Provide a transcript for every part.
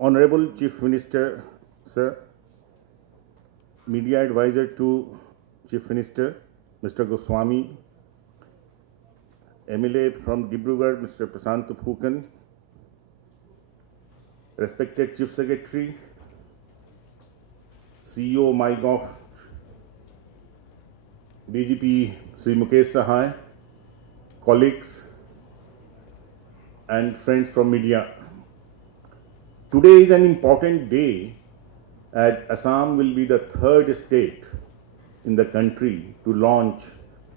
Honorable Chief Minister, Sir, Media Advisor to Chief Minister, Mr. Goswami, MLA from Dibrugarh, Mr. Prashant Phukan, respected Chief Secretary, CEO MyGov, DGP Sri Mukesh Sahai, colleagues and friends from media. Today is an important day as Assam will be the third state in the country to launch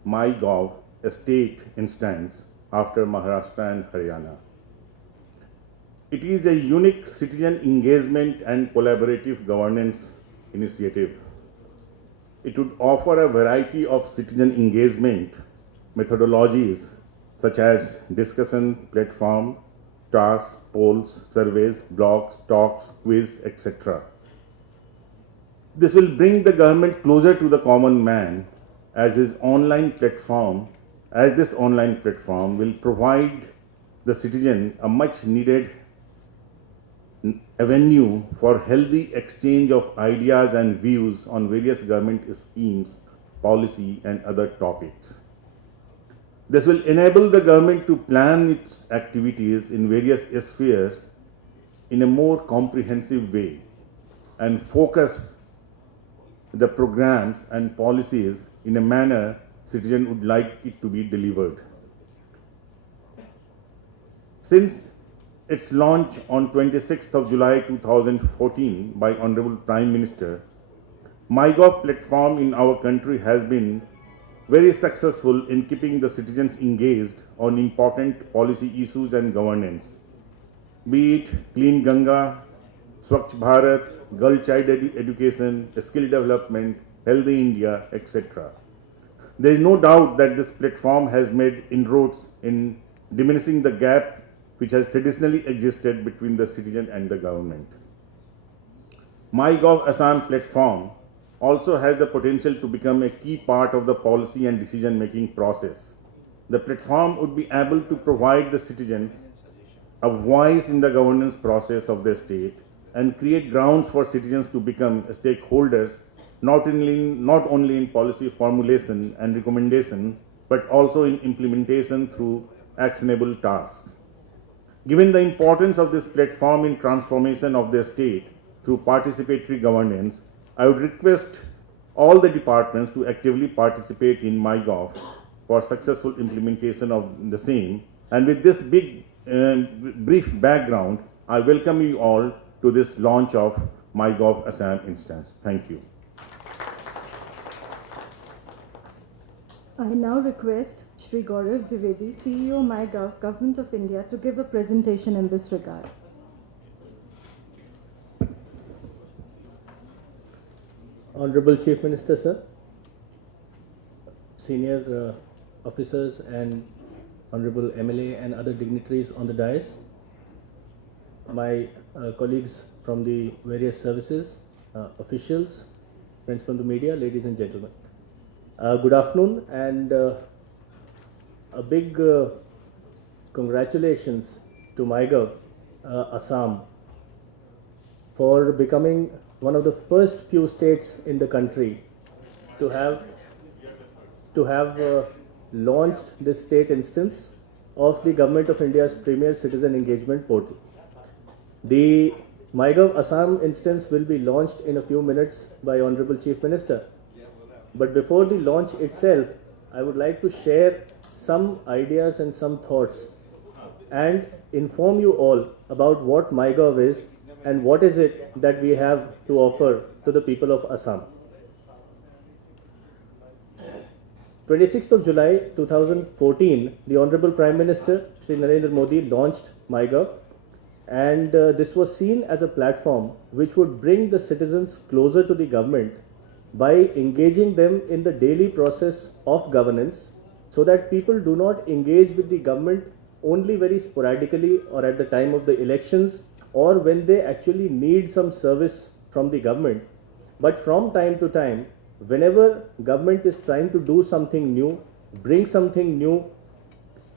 MyGov, a state instance after Maharashtra and Haryana. It is a unique citizen engagement and collaborative governance initiative. It would offer a variety of citizen engagement methodologies such as discussion platform, tasks, polls, surveys, blogs, talks, quiz, etc. This will bring the government closer to the common man as this online platform will provide the citizen a much needed avenue for healthy exchange of ideas and views on various government schemes, policy and other topics. This will enable the government to plan its activities in various spheres in a more comprehensive way and focus the programs and policies in a manner citizen would like it to be delivered. Since its launch on 26th of July 2014 by Honorable Prime Minister, MyGov platform in our country has been very successful in keeping the citizens engaged on important policy issues and governance, be it Clean Ganga, Swachh Bharat, girl child education, skill development, healthy India, etc. There is no doubt that this platform has made inroads in diminishing the gap which has traditionally existed between the citizen and the government. MyGov Assam platform also has the potential to become a key part of the policy and decision-making process. The platform would be able to provide the citizens a voice in the governance process of the state and create grounds for citizens to become stakeholders not only in policy formulation and recommendation, but also in implementation through actionable tasks. Given the importance of this platform in transformation of the state through participatory governance, I would request all the departments to actively participate in MyGov for successful implementation of the same. And with this brief background, I welcome you all to this launch of MyGov Assam instance. Thank you. I now request Shri Gaurav Dwivedi, CEO MyGov, Government of India, to give a presentation in this regard. Honorable Chief Minister, sir, senior officers and Honorable MLA and other dignitaries on the dais, my colleagues from the various services, officials, friends from the media, ladies and gentlemen. Good afternoon and a big congratulations to MyGov, Assam, for becoming one of the first few states in the country to have launched this state instance of the Government of India's premier citizen engagement portal. The MyGov Assam instance will be launched in a few minutes by Honorable Chief Minister. But before the launch itself, I would like to share some ideas and some thoughts and inform you all about what MyGov is and what is it that we have to offer to the people of Assam. 26th of July 2014, the Honorable Prime Minister Shri Narendra Modi launched MyGov, and this was seen as a platform which would bring the citizens closer to the government by engaging them in the daily process of governance, so that people do not engage with the government only very sporadically or at the time of the elections or when they actually need some service from the government, but from time to time, whenever government is trying to do something new, bring something new,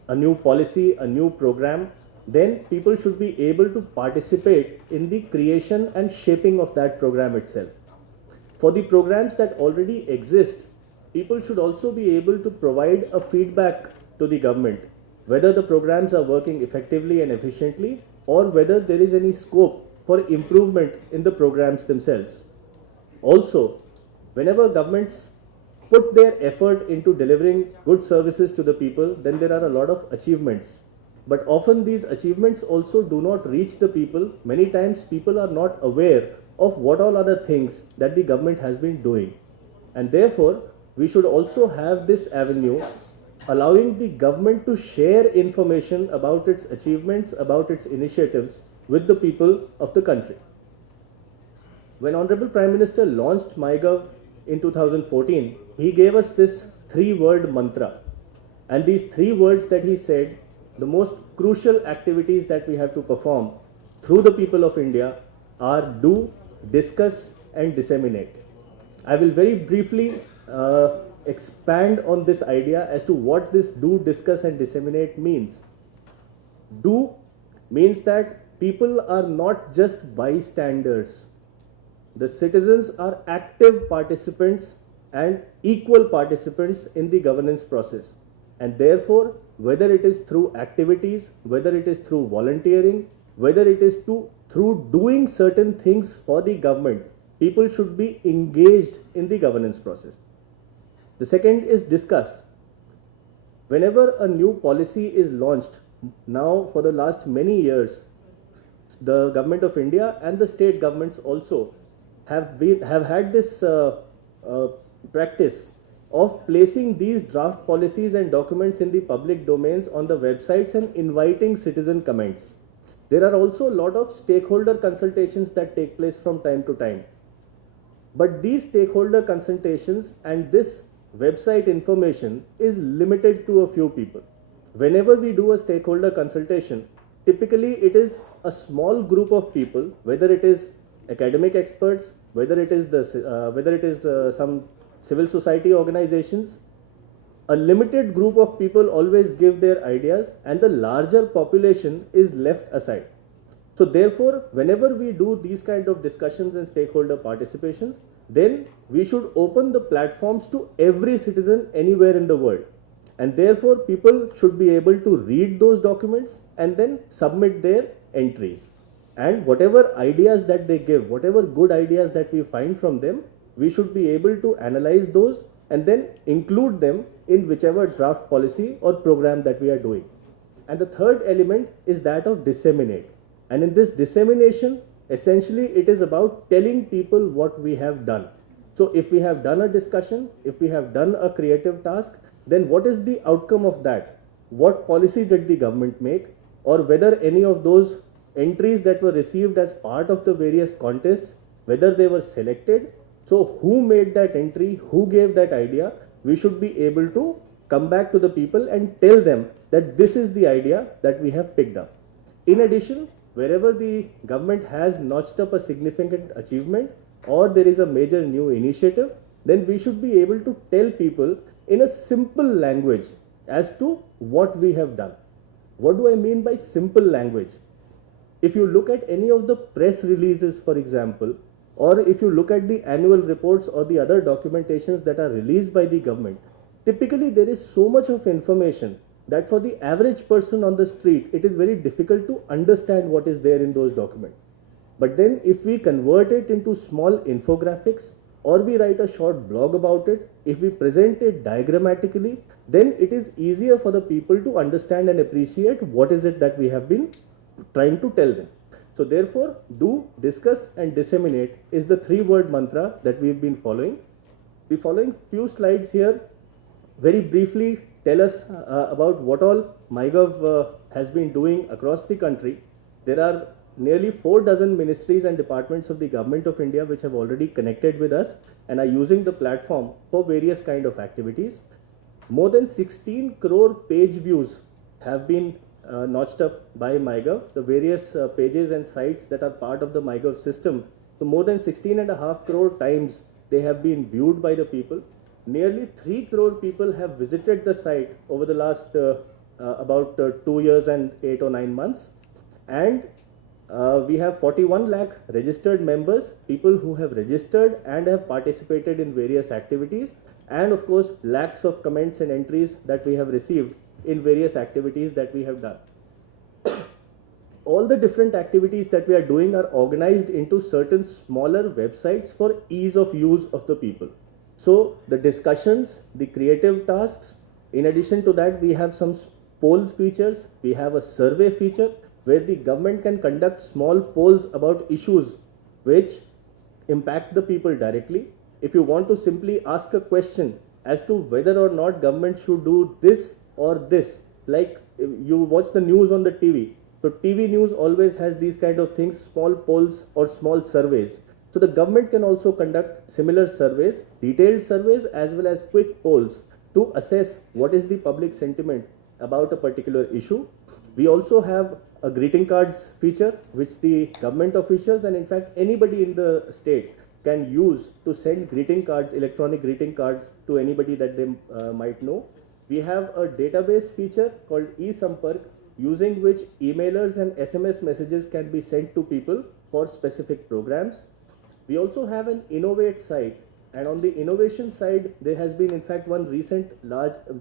a new policy, a new program, then people should be able to participate in the creation and shaping of that program itself. For the programs that already exist, people should also be able to provide a feedback to the government, whether the programs are working effectively and efficiently, or whether there is any scope for improvement in the programs themselves. Also, whenever governments put their effort into delivering good services to the people, then there are a lot of achievements. But often these achievements also do not reach the people. Many times people are not aware of what all other things that the government has been doing. And therefore, we should also have this avenue allowing the government to share information about its achievements, about its initiatives with the people of the country. When Honorable Prime Minister launched MyGov in 2014, he gave us this 3-word mantra. And these 3 words that he said, the most crucial activities that we have to perform through the people of India are do, discuss and disseminate. I will very briefly expand on this idea as to what this do, discuss and disseminate means. Do means that people are not just bystanders. The citizens are active participants and equal participants in the governance process. And therefore, whether it is through activities, whether it is through volunteering, whether it is through doing certain things for the government, people should be engaged in the governance process. The second is discuss. Whenever a new policy is launched, now for the last many years, the government of India and the state governments also have had this practice of placing these draft policies and documents in the public domains on the websites and inviting citizen comments. There are also a lot of stakeholder consultations that take place from time to time. But these stakeholder consultations and this website information is limited to a few people. Whenever we do a stakeholder consultation, typically it is a small group of people, whether it is academic experts, whether it is some civil society organizations. A limited group of people always give their ideas and the larger population is left aside. So therefore, whenever we do these kind of discussions and stakeholder participations, then we should open the platforms to every citizen anywhere in the world. And therefore, people should be able to read those documents and then submit their entries. And whatever ideas that they give, whatever good ideas that we find from them, we should be able to analyze those and then include them in whichever draft policy or program that we are doing. And the third element is that of disseminate. And in this dissemination, essentially it is about telling people what we have done. So if we have done a discussion, if we have done a creative task, then what is the outcome of that? What policy did the government make? Or whether any of those entries that were received as part of the various contests, whether they were selected. So who made that entry, who gave that idea, we should be able to come back to the people and tell them that this is the idea that we have picked up. In addition, wherever the government has notched up a significant achievement or there is a major new initiative, then we should be able to tell people in a simple language as to what we have done. What do I mean by simple language? If you look at any of the press releases, for example, or if you look at the annual reports or the other documentations that are released by the government, typically there is so much of information that for the average person on the street, it is very difficult to understand what is there in those documents. But then if we convert it into small infographics or we write a short blog about it, if we present it diagrammatically, then it is easier for the people to understand and appreciate what is it that we have been trying to tell them. So therefore, do, discuss and disseminate is the 3-word mantra that we've been following. The following few slides here very briefly tell us about what all MyGov has been doing across the country. There are nearly 4 dozen ministries and departments of the Government of India which have already connected with us and are using the platform for various kind of activities. More than 16 crore page views have been notched up by MyGov, the various pages and sites that are part of the MyGov system. So more than 16.5 crore times they have been viewed by the people. Nearly 3 crore people have visited the site over the last about 2 years and 8 or 9 months. And we have 41 lakh registered members, people who have registered and have participated in various activities, and of course lakhs of comments and entries that we have received in various activities that we have done. All the different activities that we are doing are organized into certain smaller websites for ease of use of the people. So the discussions, the creative tasks, in addition to that, we have some polls features, we have a survey feature where the government can conduct small polls about issues which impact the people directly. If you want to simply ask a question as to whether or not government should do this or this, like you watch the news on the TV, so TV news always has these kind of things, small polls or small surveys. So the government can also conduct similar surveys, detailed surveys as well as quick polls to assess what is the public sentiment about a particular issue. We also have a greeting cards feature which the government officials and in fact anybody in the state can use to send greeting cards, electronic greeting cards to anybody that they might know. We have a database feature called e-Sampark, using which emailers and SMS messages can be sent to people for specific programs. We also have an innovate site, and on the innovation side there has been in fact one recent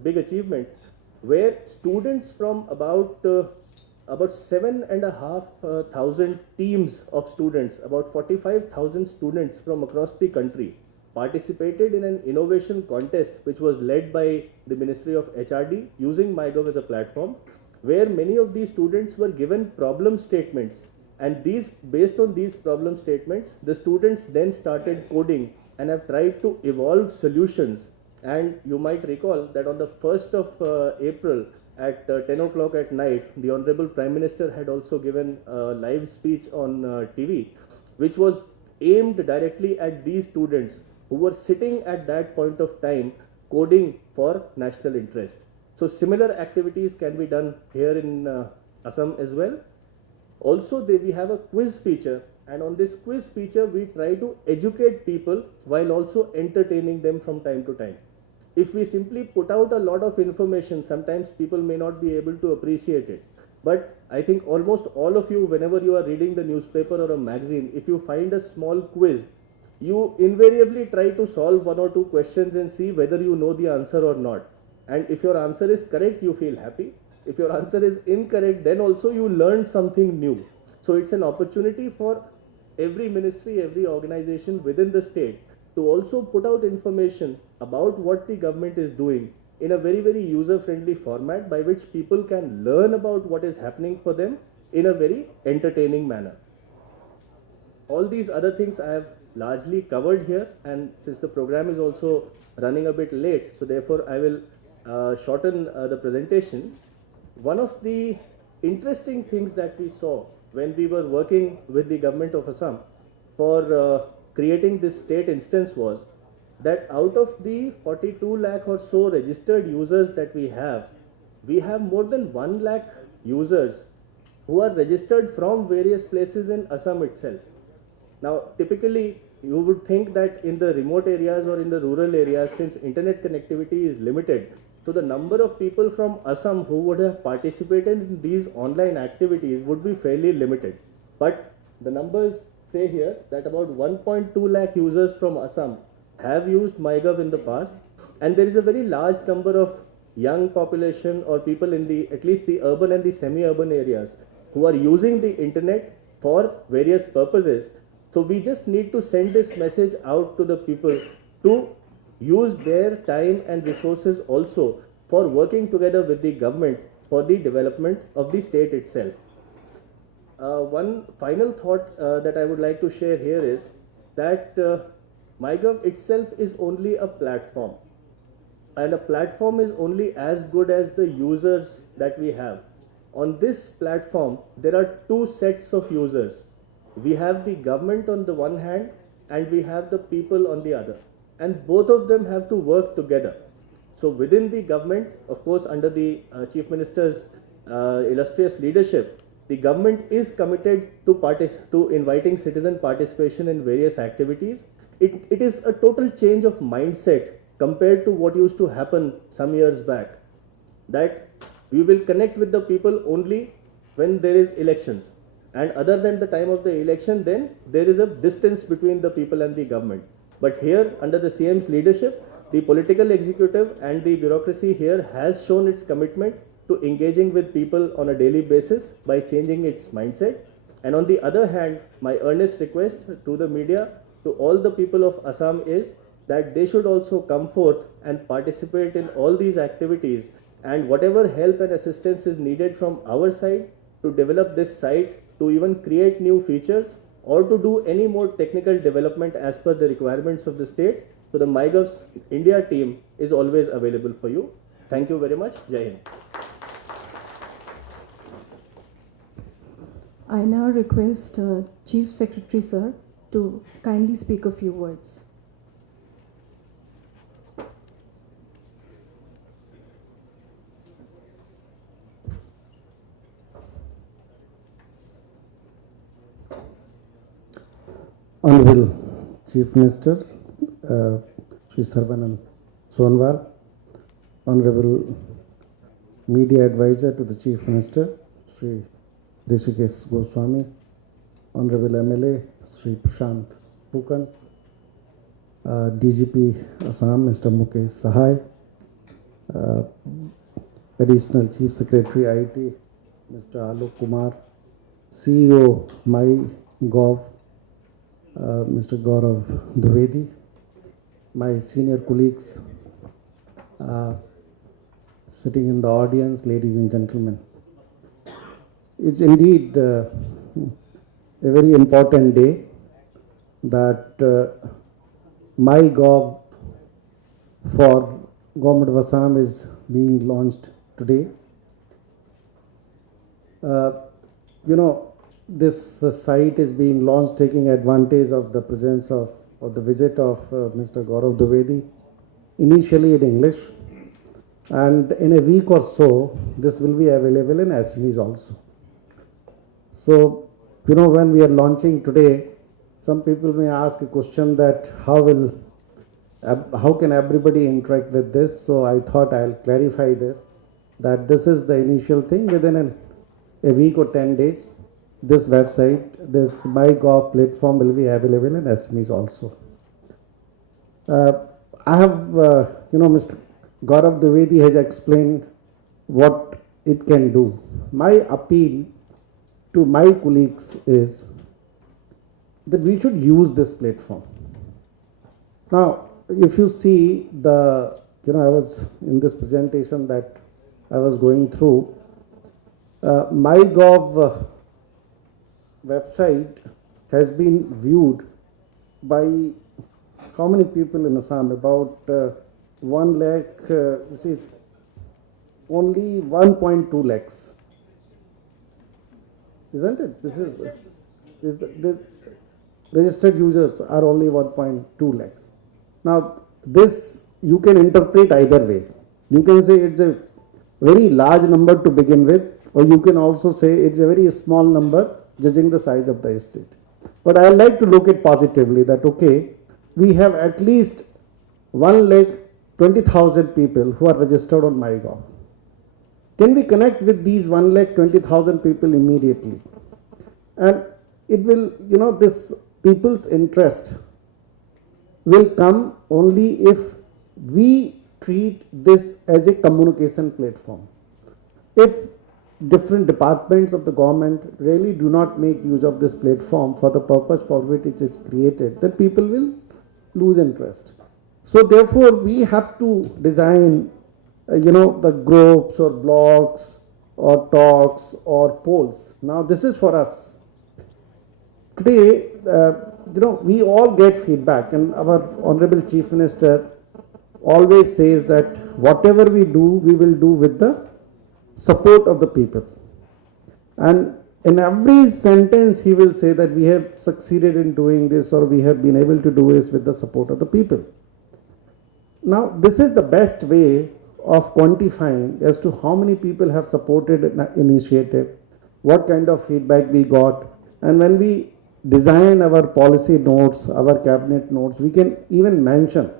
big achievement where students from about 7,500 teams of students, about 45,000 students from across the country participated in an innovation contest which was led by the Ministry of HRD using MyGov as a platform, where many of these students were given problem statements, and based on these problem statements the students then started coding and have tried to evolve solutions. And you might recall that on the 1st of April at 10 o'clock at night, the Honorable Prime Minister had also given a live speech on TV, which was aimed directly at these students who were sitting at that point of time coding for national interest. So similar activities can be done here in Assam as well. Also, we have a quiz feature, and on this quiz feature we try to educate people while also entertaining them from time to time. If we simply put out a lot of information, sometimes people may not be able to appreciate it. But I think almost all of you, whenever you are reading the newspaper or a magazine, if you find a small quiz, you invariably try to solve one or two questions and see whether you know the answer or not. And if your answer is correct, you feel happy. If your answer is incorrect, then also you learn something new. So it's an opportunity for every ministry, every organization within the state to also put out information about what the government is doing in a very, very user-friendly format by which people can learn about what is happening for them in a very entertaining manner. All these other things I have largely covered here, and since the program is also running a bit late, so therefore I will shorten the presentation. One of the interesting things that we saw when we were working with the government of Assam for creating this state instance was that out of the 42 lakh or so registered users that we have more than 1 lakh users who are registered from various places in Assam itself. Now, typically, you would think that in the remote areas or in the rural areas, since internet connectivity is limited, so the number of people from Assam who would have participated in these online activities would be fairly limited. But the numbers say here that about 1.2 lakh users from Assam have used MyGov in the past, and there is a very large number of young population or people in at least the urban and the semi-urban areas who are using the internet for various purposes. So we just need to send this message out to the people to use their time and resources also for working together with the government for the development of the state itself. One final thought that I would like to share here is that MyGov itself is only a platform, and a platform is only as good as the users that we have. On this platform, there are two sets of users. We have the government on the one hand, and we have the people on the other, and both of them have to work together. So within the government, of course, under the Chief Minister's illustrious leadership, the government is committed to inviting citizen participation in various activities. It is a total change of mindset compared to what used to happen some years back. That We will connect with the people only when there is elections. And other than the time of the election, then there is a distance between the people and the government. But here, under the CM's leadership, the political executive and the bureaucracy here has shown its commitment to engaging with people on a daily basis by changing its mindset. And on the other hand, my earnest request to the media, to all the people of Assam is that they should also come forth and participate in all these activities, and whatever help and assistance is needed from our side to develop this site, to even create new features or to do any more technical development as per the requirements of the state. So the MyGov's India team is always available for you. Thank you very much. Jai Hind. I now request Chief Secretary Sir to kindly speak a few words. Honorable Chief Minister, Shri Sarbananda Sonowal, Honorable Media Advisor to the Chief Minister, Shri Rishikesh Goswami, Honorable MLA, Shri Prashant Pukan, DGP Assam, Mr. Mukesh Sahai, Additional Chief Secretary IT, Mr. Alok Kumar, CEO MyGov, Mr. Gaurav Dwivedi, my senior colleagues sitting in the audience, ladies and gentlemen. It's indeed a very important day that MyGov for Government of Assam is being launched today. This site is being launched taking advantage of the presence of or the visit of Mr. Gaurav Dwivedi, initially in English, and in a week or so this will be available in Assamese also. So, when we are launching today, some people may ask a question that how can everybody interact with this? So I thought I'll clarify this, that this is the initial thing. Within a week or 10 days, this website, this MyGov platform will be available in Assamese also. I have, Mr. Gaurav Dwivedi has explained what it can do. My appeal to my colleagues is that we should use this platform. Now, if you see I was in this presentation that I was going through, MyGov website has been viewed by how many people in Assam? About 1 lakh, only 1.2 lakhs. Isn't it? The registered users are only 1.2 lakhs. Now, this you can interpret either way. You can say it's a very large number to begin with, or you can also say it's a very small number judging the size of the estate. But I like to look at positively that, okay, we have at least 1,20,000 people who are registered on MyGov. Can we connect with these 1,20,000 people immediately? And it will, this people's interest will come only if we treat this as a communication platform. If different departments of the government really do not make use of this platform for the purpose for which it is created, then people will lose interest. So therefore, we have to design, the groups or blogs or talks or polls. Now, this is for us. Today, we all get feedback, and our Honorable Chief Minister always says that whatever we do, we will do with the support of the people. And in every sentence, he will say that we have succeeded in doing this, or we have been able to do this with the support of the people. Now, this is the best way of quantifying as to how many people have supported an initiative, what kind of feedback we got, and when we design our policy notes, our cabinet notes, we can even mention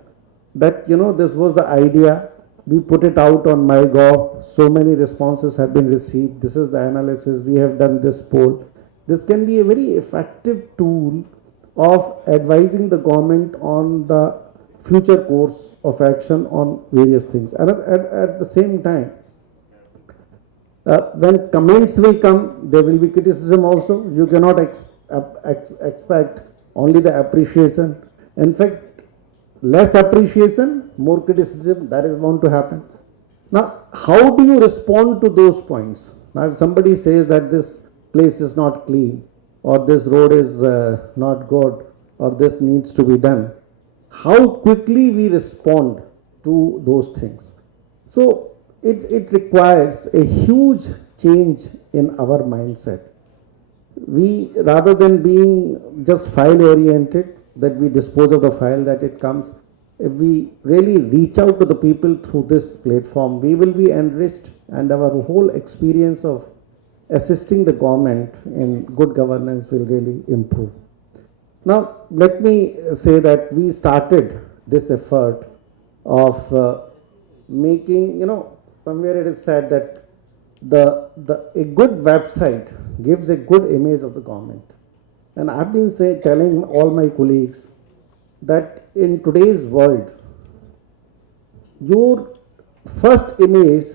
that, this was the idea, We put it out on MyGov. So many responses have been received. This is the analysis. We have done this poll. This can be a very effective tool of advising the government on the future course of action on various things. And at the same time, when comments will come, there will be criticism also. You cannot expect only the appreciation. In fact, less appreciation, more criticism, that is bound to happen. Now, how do you respond to those points? Now, if somebody says that this place is not clean, or this road is not good, or this needs to be done, how quickly we respond to those things? So, it requires a huge change in our mindset. We, rather than being just file oriented, that we dispose of the file, that it comes, if we really reach out to the people through this platform, we will be enriched, and our whole experience of assisting the government in good governance will really improve. Now, let me say that we started this effort of making, somewhere it is said that a good website gives a good image of the government. And I've been telling all my colleagues that in today's world, your first image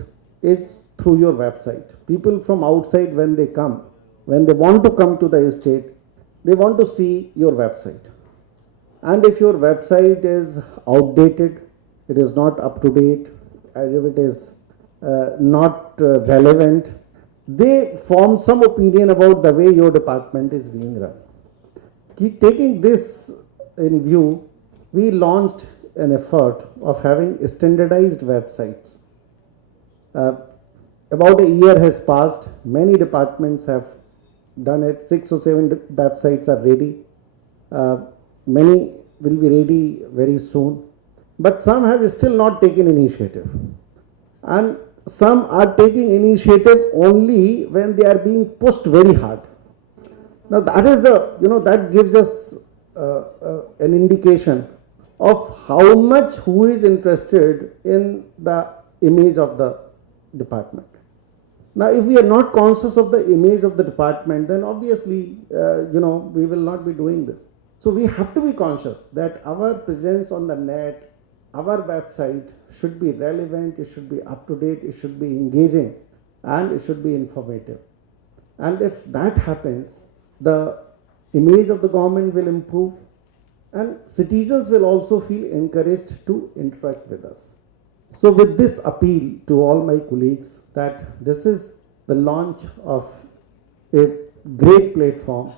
is through your website. People from outside, when they want to come to the estate, they want to see your website. And if your website is outdated, it is not up to date, and if it is not relevant, they form some opinion about the way your department is being run. Taking this in view, we launched an effort of having standardized websites. About a year has passed. Many departments have done it. 6 or 7 websites are ready. Many will be ready very soon. But some have still not taken initiative. And some are taking initiative only when they are being pushed very hard. Now that is that gives us an indication of how much who is interested in the image of the department. Now, if we are not conscious of the image of the department, then obviously, we will not be doing this. So we have to be conscious that our presence on the net, our website should be relevant, it should be up to date, it should be engaging, and it should be informative. And if that happens, the image of the government will improve, and citizens will also feel encouraged to interact with us. So with this appeal to all my colleagues that this is the launch of a great platform,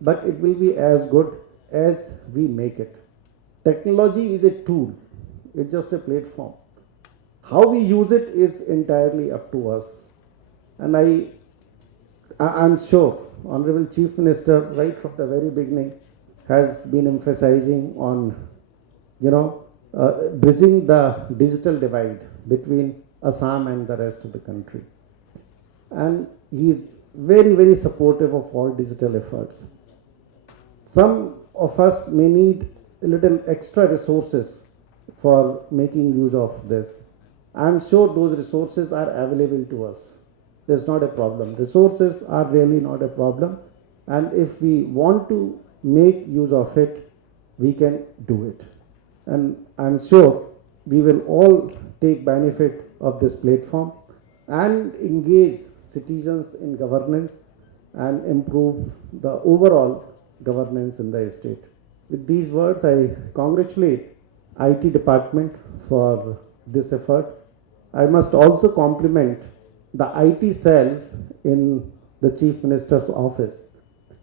but it will be as good as we make it. Technology is a tool, it's just a platform. How we use it is entirely up to us. And I'm sure Honorable Chief Minister, right from the very beginning, has been emphasizing on, bridging the digital divide between Assam and the rest of the country. And he is very, very supportive of all digital efforts. Some of us may need a little extra resources for making use of this. I'm sure those resources are available to us. There's not a problem. Resources are really not a problem. And if we want to make use of it, we can do it. And I'm sure we will all take benefit of this platform and engage citizens in governance and improve the overall governance in the estate. With these words, I congratulate IT department for this effort. I must also compliment the IT cell in the Chief Minister's office.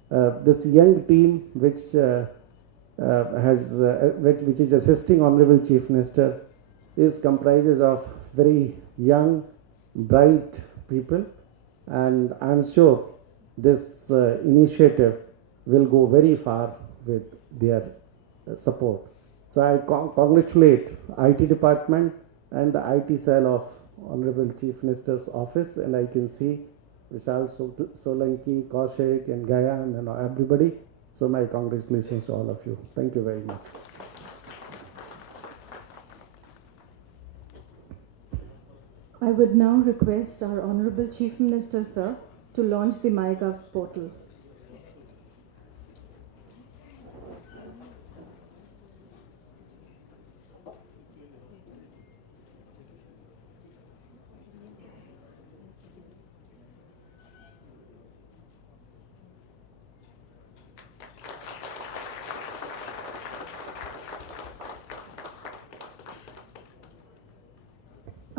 This young team which is assisting Honorable Chief Minister is comprises of very young, bright people, and I'm sure this initiative will go very far with their support. So I congratulate IT department and the IT cell of Honorable Chief Minister's office, and I can see Vishal Solanki, Kaushik and Gayan and everybody. So my congratulations to all of you. Thank you very much. I would now request our Honorable Chief Minister, sir, to launch the MyGov portal.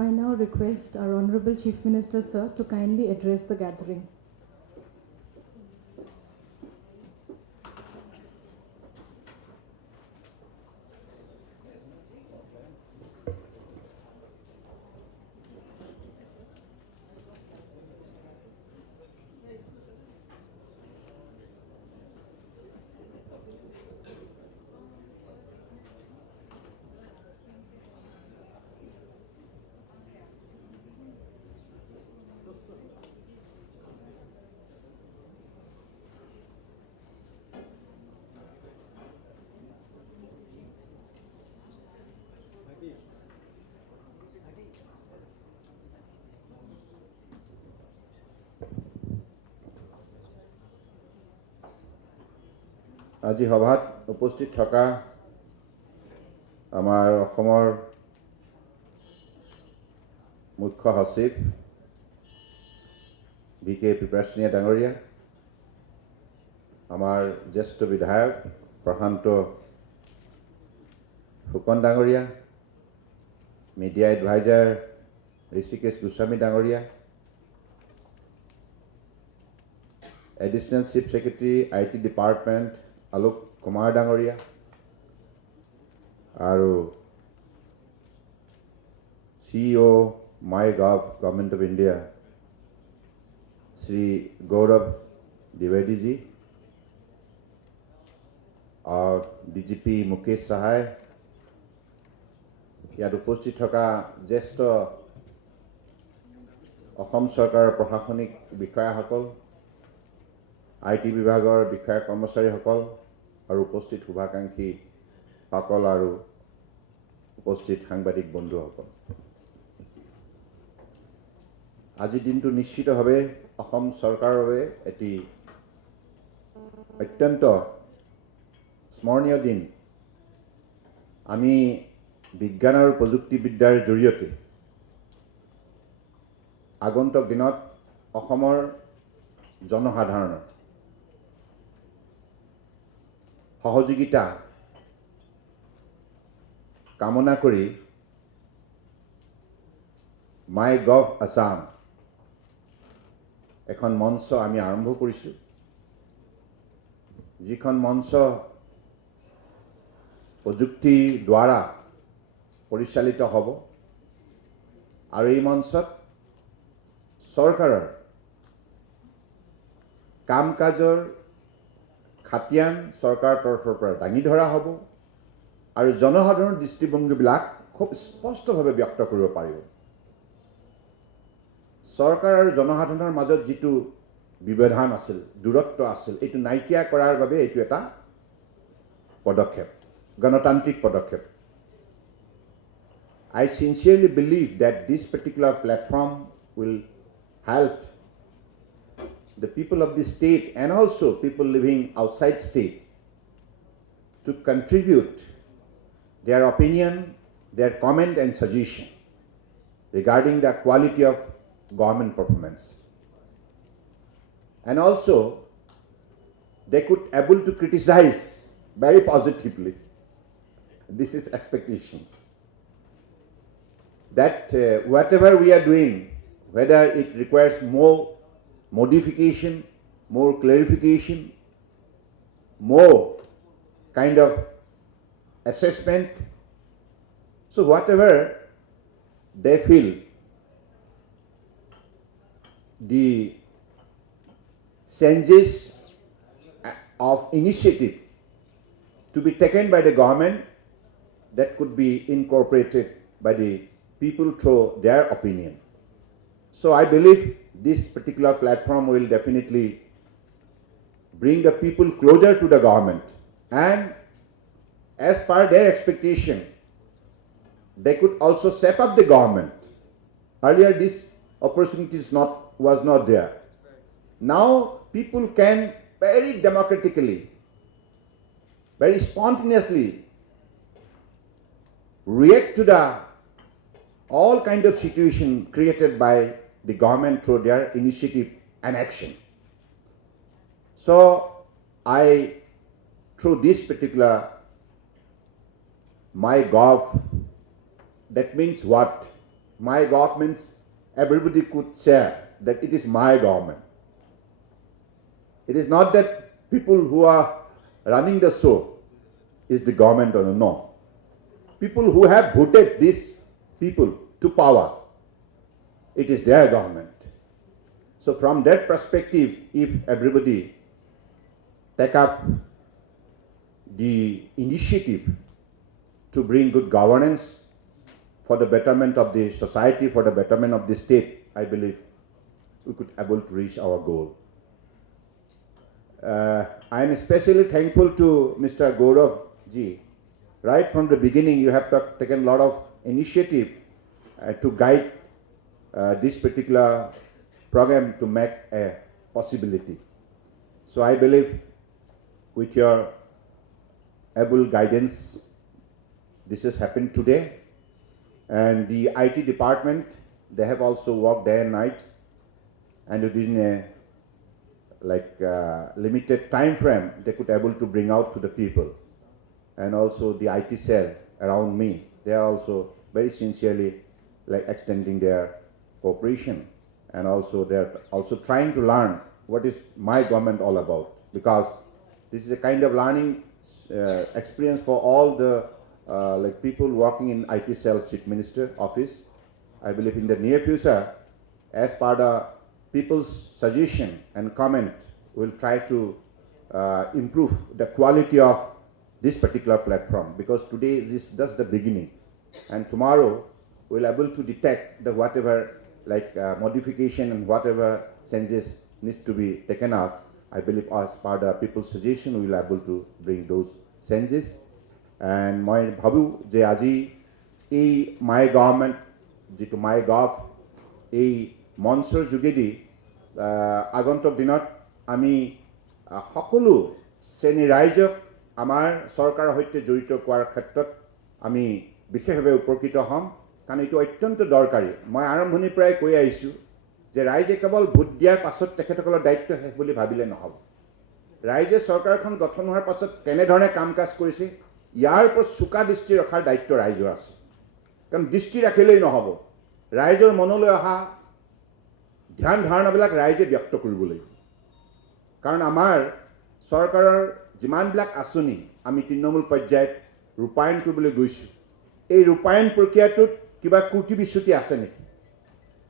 I now request our Honorable Chief Minister, sir, to kindly address the gathering. আজি সভাত উপস্থিত থকা আমাৰ অসমৰ মুখ্য সচিব VK পিপাৰ্চনীয়া ডাঙৰীয়া, আমাৰ জ্যেষ্ঠ বিধায়ক প্ৰশান্ত ফুকন ডাঙৰীয়া, মিডিয়া এডভাইজাৰ ঋষিকেশ গোস্বামী ডাঙৰীয়া, additional chief secretary IT department Alok Kumar ডাঙৰীয়া আৰু CEO MyGov government of India Shri Gaurav Dwivediji আৰু DGP মুকেশ সাহাই, ইয়াত উপস্থিত থকা জ্যেষ্ঠ অসম চৰকাৰৰ প্ৰশাসনিক বিষয়াসকল, IT বিভাগৰ বিষয়া কৰ্মচাৰীসকল আৰু উপস্থিত শুভাকাংক্ষীসকল আৰু উপস্থিত সাংবাদিক বন্ধুসকল, আজিৰ দিনটো নিশ্চিতভাৱে অসম চৰকাৰৰ বাবে এটি অত্যন্ত স্মৰণীয় দিন। আমি বিজ্ঞান আৰু প্ৰযুক্তিবিদ্যাৰ জৰিয়তে আগন্তুক দিনত অসমৰ জনসাধাৰণৰ সহযোগিতা কামনা কৰি MyGov Assam এখন মঞ্চ আমি আৰম্ভ কৰিছোঁ, যিখন মঞ্চ প্ৰযুক্তিৰ দ্বাৰা পৰিচালিত হ'ব আৰু এই মঞ্চত চৰকাৰৰ কাম কাজৰ খাতিয়ান চৰকাৰৰ তৰফৰ পৰা দাঙি ধৰা হ'ব আৰু জনসাধাৰণৰ দৃষ্টিভংগীবিলাক খুব স্পষ্টভাৱে ব্যক্ত কৰিব পাৰিব। চৰকাৰ আৰু জনসাধাৰণৰ মাজত যিটো ব্যৱধান আছিল, দূৰত্ব আছিল, এইটো নাইকিয়া কৰাৰ বাবে এইটো এটা পদক্ষেপ, গণতান্ত্ৰিক পদক্ষেপ। I sincerely believe that this particular platform will help the people of the state and also people living outside state to contribute their opinion, their comment and suggestion regarding the quality of government performance. And also they could able to criticize very positively. This is expectations. That whatever we are doing, whether it requires more modification, more clarification, more kind of assessment, so whatever they feel the changes of initiative to be taken by the government, that could be incorporated by the people through their opinion. So I believe this particular platform will definitely bring the people closer to the government, and as per their expectation, they could also step up the government Earlier, this opportunity was not there. Now, people can very democratically, very spontaneously react to the all kind of situation created by the government through their initiative and action. So, through this particular MyGov, that means what? MyGov means everybody could share that it is my government. It is not that people who are running the show is the government or no. People who have voted these people to power, it is their government. So from that perspective, if everybody take up the initiative to bring good governance for the betterment of the society, for the betterment of the state, I believe we could able to reach our goal. I am especially thankful to Mr. Gaurav ji. Right from the beginning, you have taken a lot of initiative to guide this particular program to make a possibility. So I believe with your able guidance, this has happened today. And the IT department, they have also worked day and night, and within a limited time frame, they could able to bring out to the people. And also the IT cell around me, they are also very sincerely extending their cooperation, and also they're also trying to learn what is my government all about, because this is a kind of learning experience for all the people working in IT cell chief minister office. I believe in the near future, as per the people's suggestion and comment, we'll try to improve the quality of this particular platform, because today is just the beginning, and tomorrow we'll able to detect the whatever modification and whatever changes needs to be taken out. I believe as per the people's suggestion, we'll able to bring those changes. And মই ভাবো যে আজি এই মাই government যেটো MyGov এই মঞ্চৰ যোগেদি আগন্তুক দিনত আমি সকলো শ্ৰেণী ৰাইজক আমাৰ চৰকাৰৰ সৈতে জড়িত কৰাৰ ক্ষেত্ৰত আমি বিশেষভাৱে উপকৃত হ'ম, কাৰণ এইটো অত্যন্ত দৰকাৰী। মই আৰম্ভণিৰ পৰাই কৈ আহিছোঁ যে ৰাইজে কেৱল ভোট দিয়াৰ পাছত তেখেতসকলৰ দায়িত্ব শেষ বুলি ভাবিলে নহ'ব। ৰাইজে চৰকাৰখন গঠন হোৱাৰ পাছত কেনেধৰণে কাম কাজ কৰিছে ইয়াৰ ওপৰত চোকা দৃষ্টি ৰখাৰ দায়িত্ব ৰাইজৰ আছে, কাৰণ দৃষ্টি ৰাখিলেই নহ'ব। ৰাইজৰ মনলৈ অহা ধ্যান ধাৰণাবিলাক ৰাইজে ব্যক্ত কৰিব লাগিব, কাৰণ আমাৰ চৰকাৰৰ যিমানবিলাক আঁচনি আমি তৃণমূল পৰ্যায়ত ৰূপায়ণ কৰিবলৈ গৈছোঁ, এই ৰূপায়ণ প্ৰক্ৰিয়াটোত কিবা ত্ৰুটি বিচ্যুতি আছে নেকি,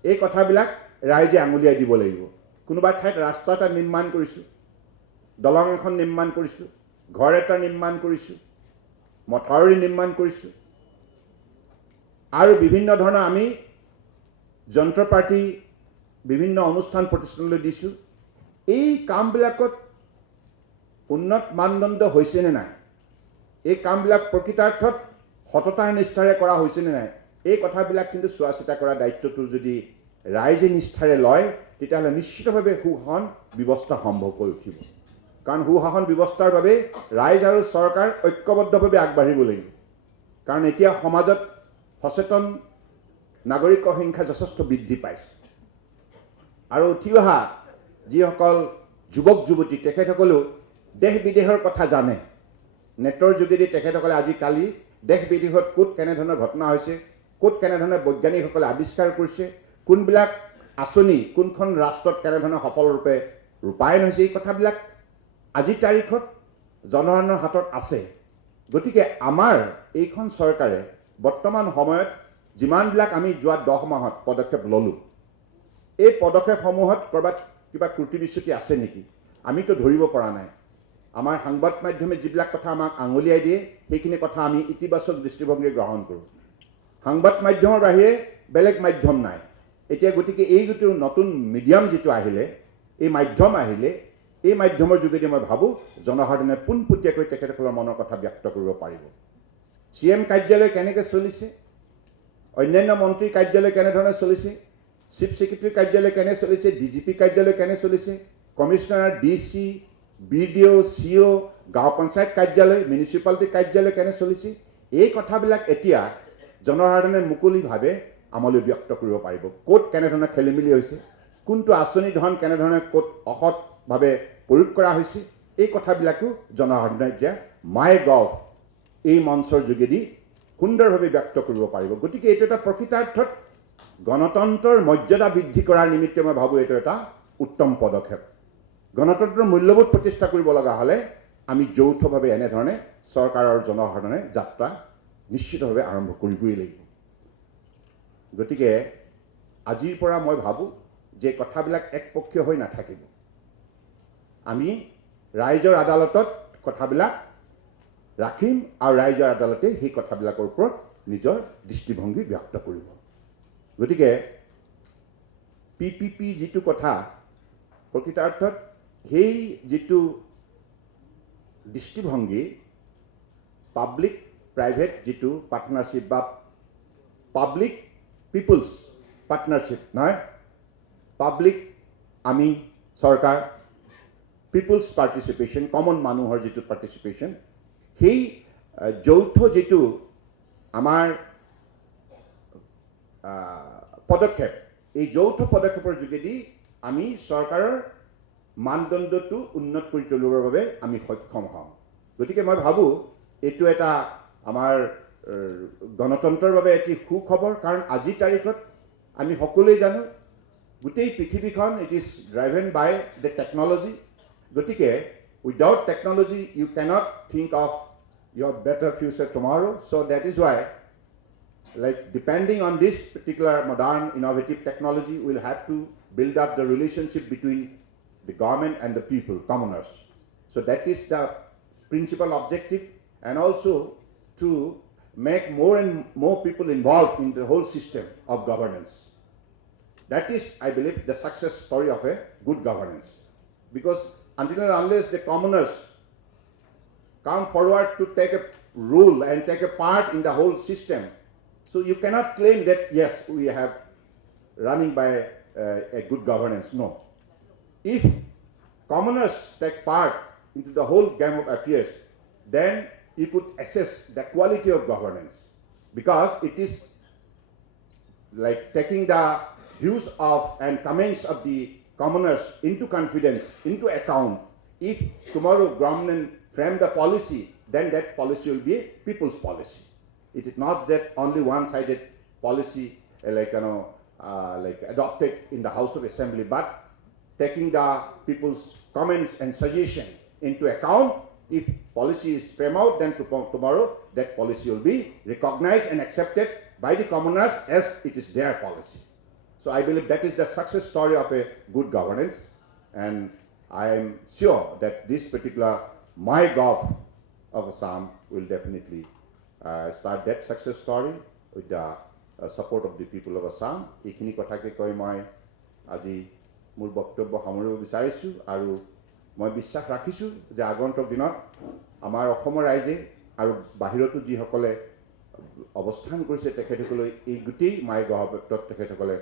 এই কথাবিলাক ৰাইজে আঙুলিয়াই দিব লাগিব। কোনোবা ঠাইত ৰাস্তা এটা নিৰ্মাণ কৰিছোঁ, দলং এখন নিৰ্মাণ কৰিছোঁ, ঘৰ এটা নিৰ্মাণ কৰিছোঁ, মথাউৰি নিৰ্মাণ কৰিছোঁ, আৰু বিভিন্ন ধৰণৰ আমি যন্ত্ৰপাতি বিভিন্ন অনুষ্ঠান প্ৰতিষ্ঠানলৈ দিছোঁ। এই কামবিলাকত উন্নত মানদণ্ড হৈছেনে নাই, এই কামবিলাক প্ৰকৃতাৰ্থত সততাৰ নিষ্ঠাৰে কৰা হৈছেনে নাই, এই কথাবিলাক কিন্তু চোৱা চিতা কৰা দায়িত্বটো যদি ৰাইজে নিষ্ঠাৰে লয়, তেতিয়াহ'লে নিশ্চিতভাৱে সুশাসন ব্যৱস্থা সম্ভৱ হৈ উঠিব। কাৰণ সুশাসন ব্যৱস্থাৰ বাবে ৰাইজ আৰু চৰকাৰ ঐক্যবদ্ধভাৱে আগবাঢ়িব লাগিব, কাৰণ এতিয়া সমাজত সচেতন নাগৰিকৰ সংখ্যা যথেষ্ট বৃদ্ধি পাইছে, আৰু উঠি অহা যিসকল যুৱক যুৱতী তেখেতসকলেও দেশ বিদেশৰ কথা জানে। নেটৰ যোগেদি তেখেতসকলে আজিকালি দেশ বিদেশত ক'ত কেনেধৰণৰ ঘটনা হৈছে, ক'ত কেনেধৰণে বৈজ্ঞানিকসকলে আৱিষ্কাৰ কৰিছে, কোনবিলাক আঁচনি কোনখন ৰাষ্ট্ৰত কেনেধৰণে সফলৰূপে ৰূপায়ণ হৈছে, এই কথাবিলাক আজিৰ তাৰিখত জনসাধাৰণৰ হাতত আছে। গতিকে আমাৰ এইখন চৰকাৰে বৰ্তমান সময়ত যিমানবিলাক আমি যোৱা 10 মাহত পদক্ষেপ ল'লোঁ, এই পদক্ষেপসমূহত ক'ৰবাত কিবা ত্ৰুটি বিচ্যুতি আছে নেকি আমিতো ধৰিব পৰা নাই। আমাৰ সংবাদ মাধ্যমে যিবিলাক কথা আমাক আঙুলিয়াই দিয়ে, সেইখিনি কথা আমি ইতিবাচক দৃষ্টিভংগী গ্ৰহণ কৰোঁ। সংবাদ মাধ্যমৰ বাহিৰে বেলেগ মাধ্যম নাই এতিয়া। গতিকে এই যিটো নতুন মিডিয়াম যিটো আহিলে, এই মাধ্যম আহিলে, এই মাধ্যমৰ যোগেদি মই ভাবোঁ জনসাধাৰণে পোনপটীয়াকৈ তেখেতসকলৰ মনৰ কথা ব্যক্ত কৰিব পাৰিব। CM কাৰ্যালয় কেনেকৈ চলিছে, অন্যান্য মন্ত্ৰীৰ কাৰ্যালয় কেনেধৰণে চলিছে, চিফ ছেক্ৰেটাৰীৰ কাৰ্যালয় কেনে চলিছে, ডিজিপি কাৰ্যালয় কেনে চলিছে, কমিশনাৰ, ডিচি, বিডিঅ, সিঅ, গাঁও পঞ্চায়ত কাৰ্যালয়, মিউনিচিপালিটি কাৰ্যালয় কেনে চলিছে, এই কথাবিলাক এতিয়া জনসাধাৰণে মুকলিভাৱে আমালৈ ব্যক্ত কৰিব পাৰিব। ক'ত কেনেধৰণে খেলিমেলি হৈছে, কোনটো আঁচনি ধন কেনেধৰণে ক'ত অসৎভাৱে প্ৰয়োগ কৰা হৈছে, এই কথাবিলাকো জনসাধাৰণে এতিয়া MyGov এই মঞ্চৰ যোগেদি সুন্দৰভাৱে ব্যক্ত কৰিব পাৰিব। গতিকে এইটো এটা প্ৰকৃতাৰ্থত গণতন্ত্ৰৰ মৰ্যাদা বৃদ্ধি কৰাৰ নিমিত্তে মই ভাবোঁ এইটো এটা উত্তম পদক্ষেপ। গণতন্ত্ৰৰ মূল্যবোধ প্ৰতিষ্ঠা কৰিব লগা হ'লে আমি যৌথভাৱে এনেধৰণে চৰকাৰৰ জনসাধাৰণে যাত্ৰা নিশ্চিতভাৱে আৰম্ভ কৰিবই লাগিব। গতিকে আজিৰ পৰা মই ভাবোঁ যে কথাবিলাক একপক্ষীয় হৈ নাথাকিব। আমি ৰাইজৰ আদালতত কথাবিলাক ৰাখিম আৰু ৰাইজৰ আদালতে সেই কথাবিলাকৰ ওপৰত নিজৰ দৃষ্টিভংগী ব্যক্ত কৰিব। গতিকে PPP যিটো কথা প্ৰকৃতাৰ্থত সেই যিটো দৃষ্টিভংগী পাব্লিক প্ৰাইভেট যিটো পাৰ্টনাৰশ্বিপ বা পাব্লিক পিপুলছ পাৰ্টনাৰশ্বিপ নহয়, পাব্লিক আমি চৰকাৰ, পিপুলছ পাৰ্টিচিপেশ্যন, কমন মানুহৰ যিটো পাৰ্টিচিপেশ্যন, সেই যৌথ যিটো আমাৰ পদক্ষেপ, এই যৌথ পদক্ষেপৰ যোগেদি আমি চৰকাৰৰ মানদণ্ডটো উন্নত কৰি তুলিবৰ বাবে আমি সক্ষম হ'ম। গতিকে মই ভাবোঁ এইটো এটা আমাৰ গণতন্ত্ৰৰ বাবে এটি সুখবৰ, কাৰণ আজিৰ তাৰিখত আমি সকলোৱে জানো গোটেই পৃথিৱীখন it is driven by the technology. গতিকে without technology you can't think of your better future tomorrow. So that is why, like, depending on this particular modern innovative technology, we'll have to build up the relationship between the government and the people, commoners. So that is the principal objective, and also to make more and more people involved in the whole system of governance. That is, I believe, the success story of a good governance. Because until and unless the commoners come forward to take a role and take a part in the whole system, so you cannot claim that yes, we have running by a good governance. No. If commoners take part into the whole game of affairs, then you could assess the quality of governance, because it is like taking the views of and comments of the commoners into confidence, into account. If tomorrow government frame the policy, then that policy will be a people's policy. It is not that only one-sided policy like adopted in the House of Assembly, but taking the people's comments and suggestion into account. If policy is framed out, then tomorrow that policy will be recognized and accepted by the commoners as it is their policy. So I believe that is the success story of a good governance, and I am sure that this particular MyGov of Assam will definitely start that success story with the support of the people of Assam. এইখিনি কথাকে কৈ মই আজি মোৰ বক্তব্য সামৰিব বিচাৰিছোঁ, আৰু মই বিশ্বাস ৰাখিছোঁ যে আগন্তুক দিনত আমাৰ অসমৰ ৰাইজে আৰু বাহিৰতো যিসকলে অৱস্থান কৰিছে তেখেতসকলে এই গোটেই MyGovত তেখেতসকলে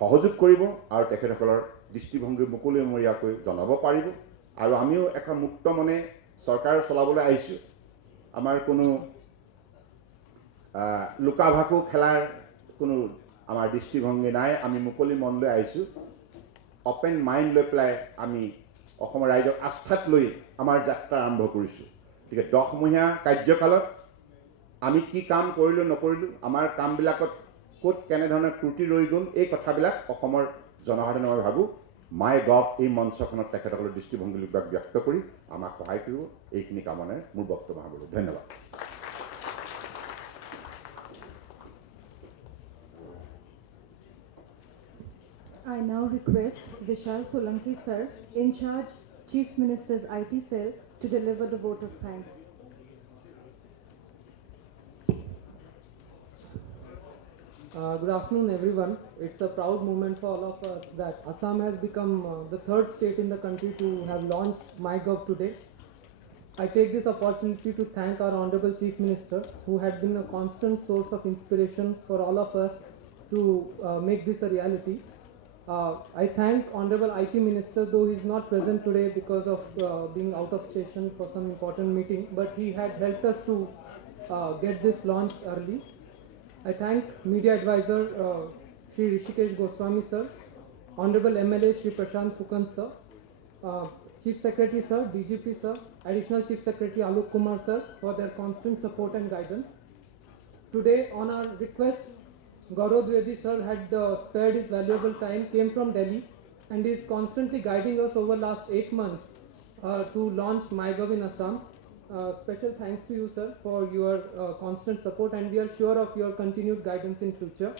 সহযোগ কৰিব, আৰু তেখেতসকলৰ দৃষ্টিভংগী মুকলিমূৰীয়াকৈ জনাব পাৰিব। আৰু আমিও এখন মুক্ত মনে চৰকাৰ চলাবলৈ আহিছোঁ। আমাৰ কোনো লুকা ভাকু খেলাৰ কোনো আমাৰ দৃষ্টিভংগী নাই। আমি মুকলি মন লৈ আহিছোঁ, অপেন মাইণ্ড লৈ পেলাই আমি অসমৰ ৰাইজক আস্থাত লৈ আমাৰ যাত্ৰা আৰম্ভ কৰিছোঁ। গতিকে 10মহীয়া কাৰ্যকালত আমি কি কাম কৰিলোঁ নকৰিলোঁ, আমাৰ কামবিলাকত ক'ত কেনেধৰণে ত্ৰুটি ৰৈ গ'ল, এই কথাবিলাক অসমৰ জনসাধাৰণে মই ভাবোঁ MyGov এই মঞ্চখনত তেখেতসকলৰ দৃষ্টিভংগী ব্যক্ত কৰি আমাক সহায় কৰিব। এইখিনি কামনাৰে মোৰ বক্তব্য সামৰিলোঁ। ধন্যবাদ। I now request Vishal Solanki sir, in charge Chief Minister's IT cell, to deliver the vote of thanks. Good afternoon, everyone. It's a proud moment for all of us that Assam has become the third state in the country to have launched MyGov today. I take this opportunity to thank our Honorable Chief Minister, who had been a constant source of inspiration for all of us to make this a reality. I thank Honorable IT Minister, though he is not present today because of being out of station for some important meeting, but he had helped us to get this launched early. I thank Media Advisor Shri Rishikesh Goswami sir, Honorable MLA Shri Prashant Fukan sir, Chief Secretary sir, DGP sir, Additional Chief Secretary Alok Kumar sir for their constant support and guidance. Today, on our request, Gaurav Dwivedi sir had spared his valuable time, came from Delhi, and is constantly guiding us over last 8 months to launch MyGov in Assam. Special thanks to you, sir, for your constant support, and we are sure of your continued guidance in future.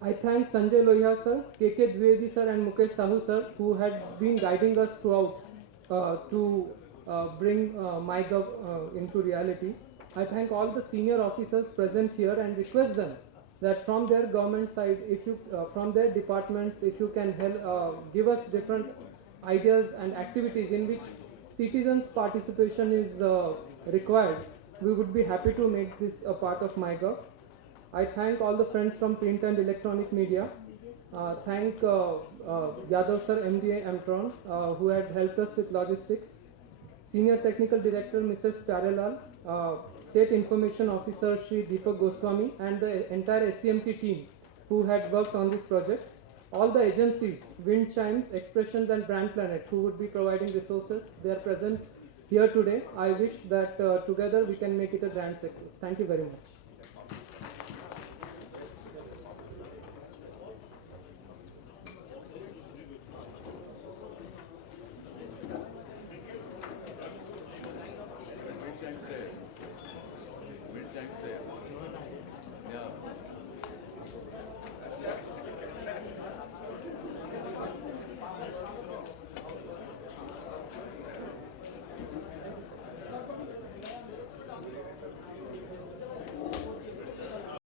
I thank Sanjay Lohiya sir, KK Dwivedi sir, and Mukesh Sahu sir, who had been guiding us throughout to bring MyGov into reality. I thank all the senior officers present here and request them that from their government side, if you, from their departments, if you can help, give us different ideas and activities in which citizens' participation is required, we would be happy to make this a part of MyGov. I thank all the friends from print and electronic media. Thank Yadav sir, MDA Amtron, who had helped us with logistics. Senior Technical Director Mrs. Pyarelal, State Information Officer Shri Deepak Goswami, and the entire SCMT team who had worked on this project. All the agencies, Wind Chimes, Expressions and Brand Planet, who would be providing resources, they are present here today. I wish that together we can make it a grand success. Thank you very much.